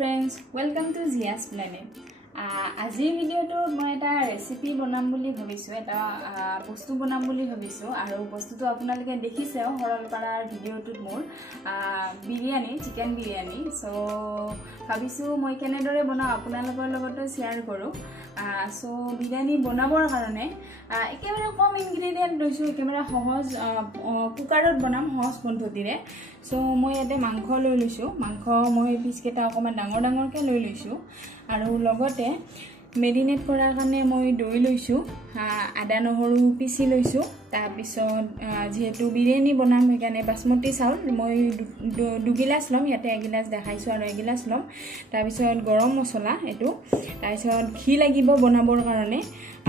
friends, welcome to Zia's Planet. Azir video to moi eta recipe bonam boli bhabisu eta bostu bonam boli bhabisu aru bostu to apunalike dekhise horal parar video tut mor biryani chicken biryani so bhabisu moi kene dore bana apunalokor logoto share koru so biryani bonabor karone ekebare kom ingredient doisu ekebare সহজ কুকাৰত বনাম সহজ পদ্ধতিৰে so মই এতে মাংস লৈ লৈছো মাংস মই পিস কেটা অকমান ডাঙৰ ডাঙৰকে লৈ লৈছো আৰু লগতে মেৰিনেট কৰাৰ কাৰণে মই দৈ লৈছো আদা নহৰু পিছি লৈছো তাৰ পিছত যেহেতু বিৰিয়ানী বনাম সেইকাৰণে বাসমতি চাউল মই 2 গিলাস লম ইয়াতে 1 গিলাস দেখাইছো আৰু 1 গিলাস লম তাৰ পিছত গৰম মছলা এটো তাৰ পিছত ঘি লাগিব বনাবৰ কাৰণে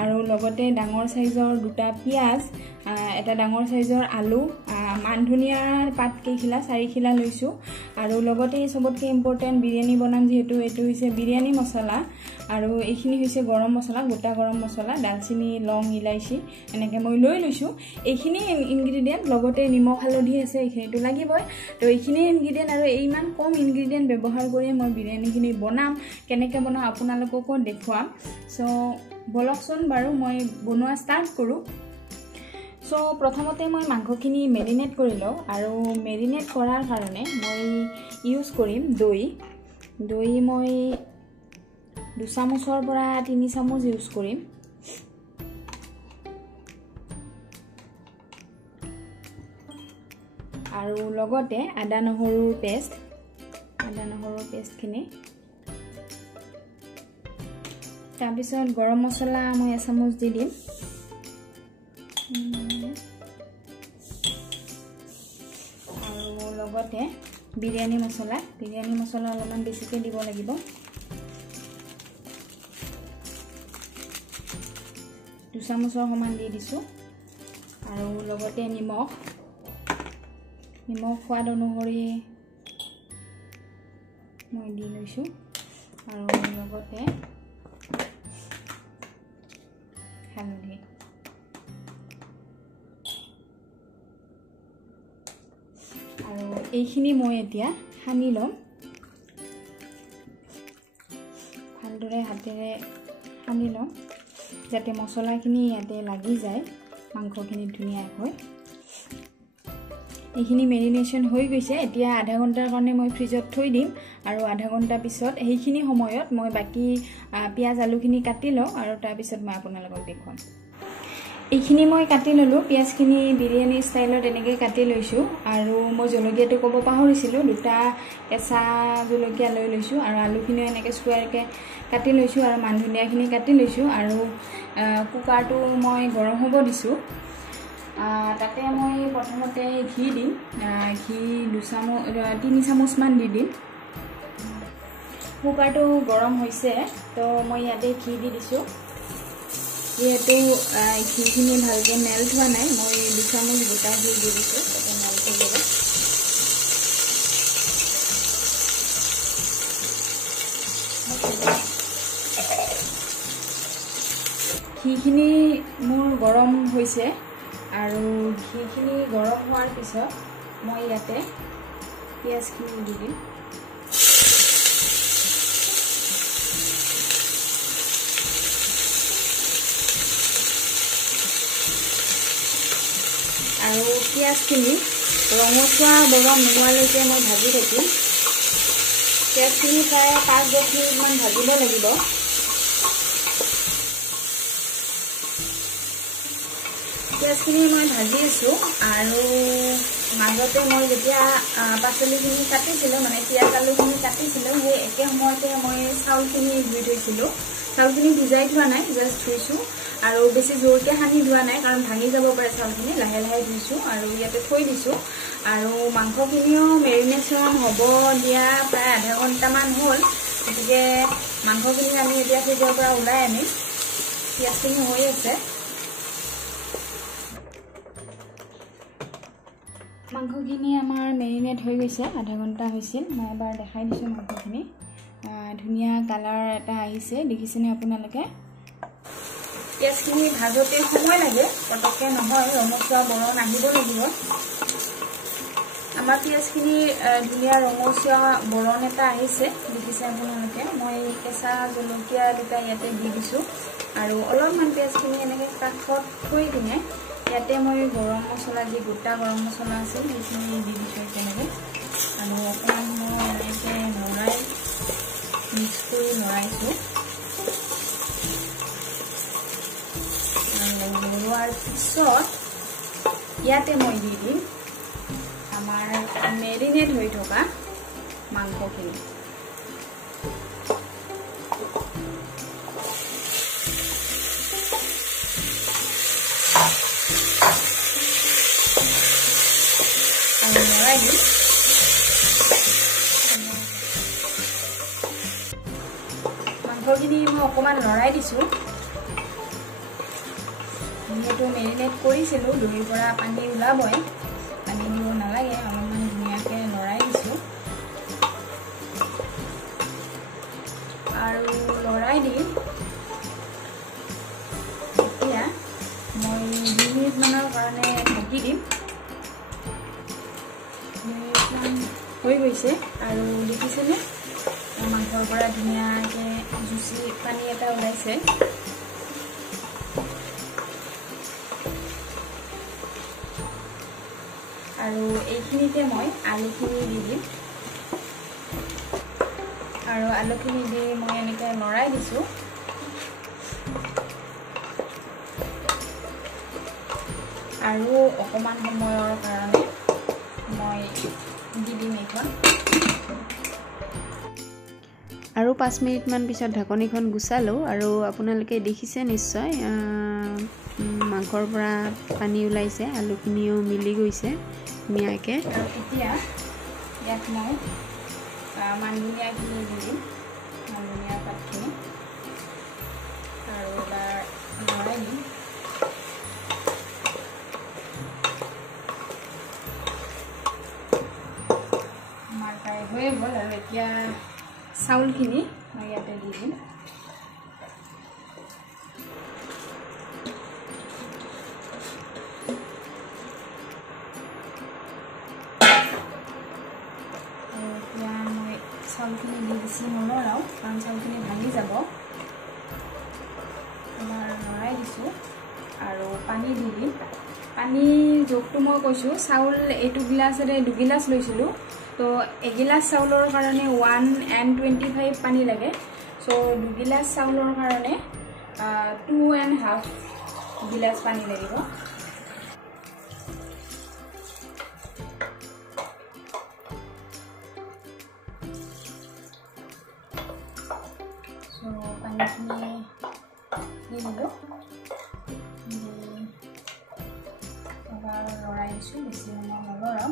আৰু লগতে ডাঙৰ সাইজৰ দুটা পিয়াজ এটা ডাঙৰ সাইজৰ আলু মান ধনিয়াৰ পাত কেইখিলা 4 খিলা লৈছো আৰু লগতে সবতকে ইম্পৰ্টেন্ট বিৰিয়ানী বনাম যেহেতু এটো হৈছে বিৰিয়ানী মছলা আৰু এইখিনি হৈছে গৰম মছলা গোটা গৰম মছলা দালচিনি লং ইলাইচি এনেকে মই লৈ লৈছো এইখিনি ইনগ্ৰেডিয়েন্ট লগতে নিমখ হালধি আছে এইখিনিটো লাগিবই তো এইখিনি ইনগ্ৰেডিয়েন্ট আৰু ইমান কম ইনগ্ৰেডিয়েন্ট ব্যৱহাৰ কৰি মই বিৰিয়ানীখিনি বনাম কেনেকে বনাও আপোনালোককো দেখুৱাম সো বলকচোন বাৰু মই বনোৱা ষ্টাৰ্ট কৰো সো প্ৰথমতে মই মাংসখিনি মেৰিনেট কৰি লও আৰু মেৰিনেট কৰাৰ কাৰণে মই ইউজ কৰিম দৈ মই 2 চামুচৰ পৰা 3 চামুচ ইউজ কৰিম আৰু লগতে আদা নহৰুৰ পেষ্ট খিনি তাৰ পিছত গৰম মছলা মই 1 চামুচ দি দিম আৰু লগতে বিৰিয়ানী মছলা অলপমান বেছিকৈ দিব লাগিব 2 চামুচৰ সমান দি দিছো আৰু লগতে নিমখ সোৱাদ অনুসৰি মই দি লৈছো আৰু লগতে হালধি আৰু এইখিনি মই এতিয়া সানি লম ভালদৰে হাতেৰে সানি লম যাতে মছলাখিনি ইয়াতে লাগি যায় মাংসখিনি ধুনিয়া হয় এইখিনি মেৰিনেশন হৈ গৈছে এতিয়া আধা ঘণ্টাৰ কাৰণে মই ফ্ৰিজত থৈ দিম আৰু আধা ঘণ্টা পিছত এইখিনি সময়ত মই বাকি পিয়াজ আলুখিনি কাটি লও আৰু তাৰ পিছত মই আপোনালোকক দেখুৱাম এইখিনি মই কাটি ললো পিয়াজখিনি বিৰিয়ানী ষ্টাইলত এনেকৈ কাটি লৈছো আৰু মই জলকীয়াটো ক'ব পাহৰিছিলো দুটা কেঁচা জলকীয়া লৈ লৈছো আৰু আলুখিনি এনেকৈ স্কোয়াৰকে কাটি লৈছো আৰু মান ধনিয়াখিনি কাটি লৈছো আৰু কুকাৰটো মই গৰম হ'ব দিছো তাতে মই প্ৰথমতে ঘি দিম ঘি 3 চামুচ মান দি দিম কুকাৰটো গৰম হৈছে তো মই ইয়াতে ঘি দি দিছো যেহেতু ঘিখিনি ভালকৈ মেল্ট হোৱা নাই মই 2 চামুচ গোটা ঘি দি দিছো তাতে মেল্ট হৈ যাব ঘিখিনি মোৰ গৰম হৈছে আৰু ঘিখিনি গৰম হোৱাৰ পিছত মই ইয়াতে পিয়াজখিনি দি দিম আৰু পিয়াজখিনি ৰঙচুৱা বৰণ নোহোৱালৈকে মই ভাজি থাকিম পিয়াজখিনি প্ৰায় 5-10 মিনিটমান ভাজিব লাগিব পিয়াজখিনি মই ভাজি আছো আৰু মাজতে মই যেতিয়া পাচলিখিনি কাটিছিলো মানে পিয়াজ আলুখিনি কাটিছিলো সেই একে সময়তে মই চাউলখিনি ধুই থৈছিলো চাউলখিনি ভিজাই থোৱা নাই জাস্ট থৈছো আৰু বেছি জোৰকে সানি ধোৱা নাই কাৰণ ভাঙি যাব পাৰে চাউলখিনি লাহে লাহে ধুইছো আৰু ইয়াতে থৈ দিছো আৰু মাংসখিনিও মেৰিনেশন হ'ব দিয়া প্ৰায় আধা ঘণ্টামান হ'ল গতিকে মাংসখিনি আমি এতিয়া ফ্ৰিজৰ পৰা ওলাই আনিম পিয়াজখিনি হৈ আছে মাংসখিনি আমাৰ মেৰিনেট হৈ গৈছে আধা ঘণ্টা হৈছিল মই এবাৰ দেখাই দিছো মাংসখিনি ধুনিয়া কালাৰ এটা আহিছে দেখিছেনে আপোনালোকে পিয়াজখিনি ভাজতে সময় লাগে পটককে নহয় ৰঙচুৱা বৰণ আহিব লাগিব আমাৰ পিঁয়াজখিনি ধুনীয়া ৰঙচুৱা বৰণ এটা আহিছে দেখিছে আপোনালোকে মই কেঁচা জলকীয়া দুটা ইয়াতে দি দিছোঁ আৰু অলপমান পিঁয়াজখিনি এনেকৈ কাষত থৈ কিনে ইয়াতে মই গৰম মছলা যি গোটা গৰম মছলা আছে সেইখিনি দি দিছোঁ তেনেকৈ আৰু অকণমান মই এনেকৈ লৰাই মিক্স কৰি লৰাইছোঁ আৰু লৰোৱাৰ পিছত ইয়াতে মই দি দিম আমাৰ মেৰিনেট হৈ থকা মাংসখিনি আৰু লৰাই দিম মাংসখিনি মই অকণমান লৰাই দিছোঁ যিহেতু মেৰিনেট কৰিছিলোঁ দৈৰ পৰা পানী ওলাবই পানী দিব নালাগে অলপমান ধুনীয়াকৈ লৰাই দিছোঁ আৰু লৰাই দি এতিয়া মই 2 মিনিটমানৰ কাৰণে ঢাকি দিম 2 মিনিটমান হৈ গৈছে আৰু দেখিছেনে মাংসৰ পৰা ধুনীয়াকৈ জুচি পানী এটা ওলাইছে আৰু এইখিনিতে মই আলুখিনি দি দিম আৰু আলুখিনি দি মই এনেকৈ লৰাই দিছোঁ আৰু অকণমান সময়ৰ কাৰণে মই দি দিম এইখন আৰু 5 মিনিটমান পিছত ঢাকনিখন গুচালোঁ আৰু আপোনালোকে দেখিছে নিশ্চয় মাংসৰ পৰা পানী ওলাইছে আলুখিনিও মিলি গৈছে ধুনীয়াকৈ আৰু এতিয়া ইয়াত মই মানধনিয়াখিনি দি দিম মানধনিয়া পাতখিনি আৰু এবাৰ লৰাই দিম আমাৰ প্ৰায় হৈয়ে গ'ল আৰু এতিয়া চাউলখিনি মই ইয়াতে দি দিম এতিয়া মই চাউলখিনি দি বেছি নলৰাওঁ কাৰণ চাউলখিনি ভাঙি যাব এবাৰ লৰাই দিছোঁ আৰু পানী দি দিম পানী জোখটো মই কৈছোঁ চাউল এইটো গিলাচেৰে 2 গিলাচ লৈছিলোঁ তো এগিলাচ চাউলৰ কাৰণে 125 পানী লাগে চ' 2 গিলাচ চাউলৰ কাৰণে 2.5 গিলাচ পানী লাগিব চ' পানীখিনি দি দিলোঁ এবাৰ লৰাই দিছোঁ বেছি সময় নলৰাওঁ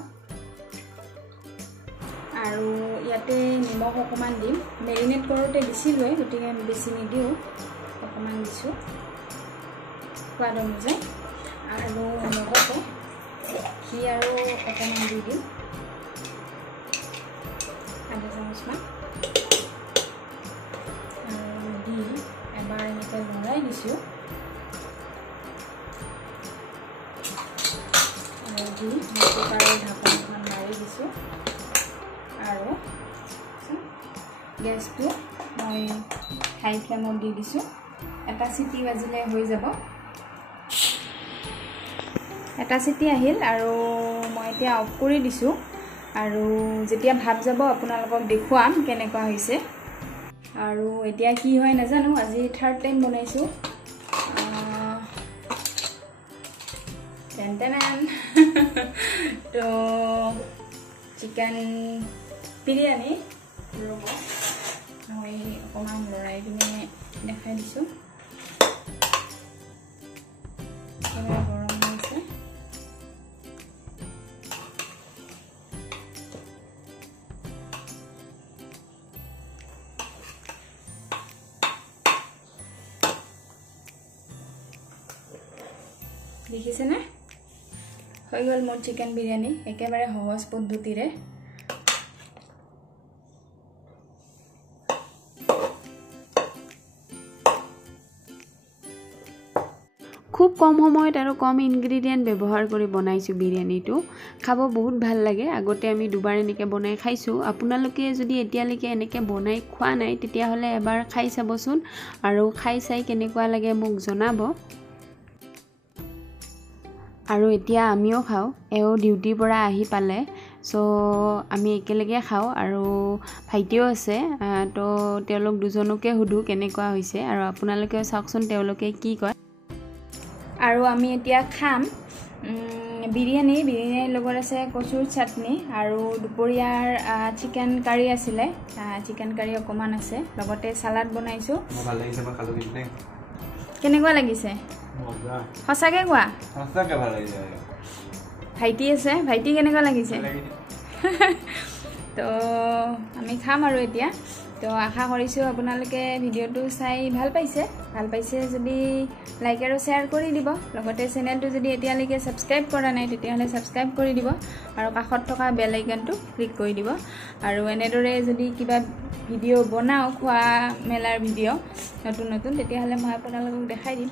আৰু ইয়াতে নিমখ অকণমান দিম মেৰিনেট কৰোঁতে দিছিলোঁৱে গতিকে বেছি নিদিওঁ অকণমান দিছোঁ সোৱাদ অনুযায়ী আৰু লগতে ঘি আৰু অকণমান দি দিম আধা চামুচমান আৰু দি এবাৰ এনেকৈ লৰাই দিছোঁ আৰু দি কুকাৰৰ ঢাকনিখন মাৰি দিছোঁ আৰু গেছটো মই হাই ফ্লেমত দি দিছোঁ এটা চিটি বাজিলে হৈ যাব এটা চিটি আহিল আৰু মই এতিয়া অফ কৰি দিছোঁ আৰু যেতিয়া ভাপ যাব আপোনালোকক দেখুৱাম কেনেকুৱা হৈছে আৰু এতিয়া কি হয় নাজানো আজি 3rd টাইম বনাইছোঁ তো চিকেন বিৰিয়ানী ৰ'ব মই অকণমান লৰাই কিনে দেখাই দিছোঁ একেবাৰে গৰম হৈছে দেখিছেনে হৈ গ'ল মোৰ চিকেন বিৰিয়ানী একেবাৰে সহজ পদ্ধতিৰে খুব কম সময়ত আৰু কম ইনগ্ৰেডিয়েণ্ট ব্যৱহাৰ কৰি বনাইছোঁ বিৰিয়ানীটো। খাব বহুত ভাল লাগে। আগতে আমি দুবাৰ এনেকৈ বনাই খাইছোঁ। আপোনালোকে যদি এতিয়ালৈকে এনেকৈ বনাই খোৱা নাই তেতিয়াহ'লে এবাৰ খাই চাবচোন আৰু খাই চাই কেনেকুৱা লাগে মোক জনাব। আৰু এতিয়া আমিও খাওঁ। এওঁ ডিউটিৰ পৰা আহি পালে, চ' আমি একেলগে খাওঁ। আৰু ভাইটিও আছে, তো তেওঁলোক দুজনকে সুধোঁ কেনেকুৱা হৈছে, আৰু আপোনালোকেও চাওকচোন তেওঁলোকে কি কয়। আৰু আমি এতিয়া খাম বিৰিয়ানীৰ লগত আছে কচুৰ চাটনি, আৰু দুপৰীয়াৰ চিকেন কাৰী আছিলে। চিকেন কাৰী অকণমান আছে, লগতে চালাড বনাইছোঁ। কেনেকুৱা লাগিছে? সঁচাকৈ কোৱা। ভাইটি আছে, ভাইটি কেনেকুৱা লাগিছে? তো আমি খাম আৰু এতিয়া। তো আশা কৰিছোঁ আপোনালোকে ভিডিঅ'টো চাই ভাল পাইছে যদি লাইক আৰু শ্বেয়াৰ কৰি দিব। লগতে চেনেলটো যদি এতিয়ালৈকে ছাবস্ক্ৰাইব কৰা নাই তেতিয়াহ'লে ছাবস্ক্ৰাইব কৰি দিব, আৰু কাষত থকা বেল আইকনটো ক্লিক কৰি দিব। আৰু এনেদৰে যদি কিবা ভিডিঅ' বনাওঁ, খোৱা মেলাৰ ভিডিঅ' নতুন তেতিয়াহ'লে মই আপোনালোকক দেখাই দিম।